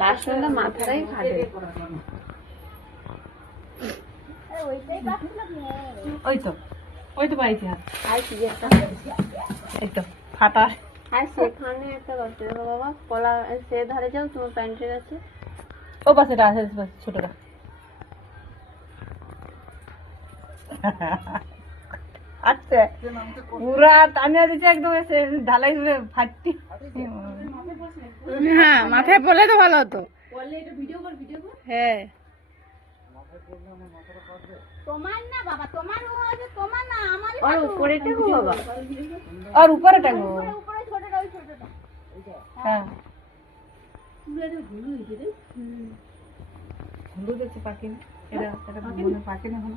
Last মাথাটাই ফাটে। ওই তো পাইছি হাত। এই তো ফাটা। আর সেখানে একটা কষ্ট দেখো বাবা, কলা সে ধারে যাও, তোমার প্যান্টের আছে ও পাশেটা আছে ছোটটা। আচ্ছা পুরা টানিয়া দিচ্ছে একদম, ঢালাই ফাটতি। হ্যাঁ মাথায় পড়লে তো ভালো হতো। হ্যাঁ তোমার না বাবা, তোমার হয়েছে, তোমার না আমার। আর উপরে টাকো বাবা, আর উপরে টাকো। উপরে ছোটটা, ওই ছোটটা। হ্যাঁ হলুদ আছে পাখি, এটা মনে পাখি না হলো।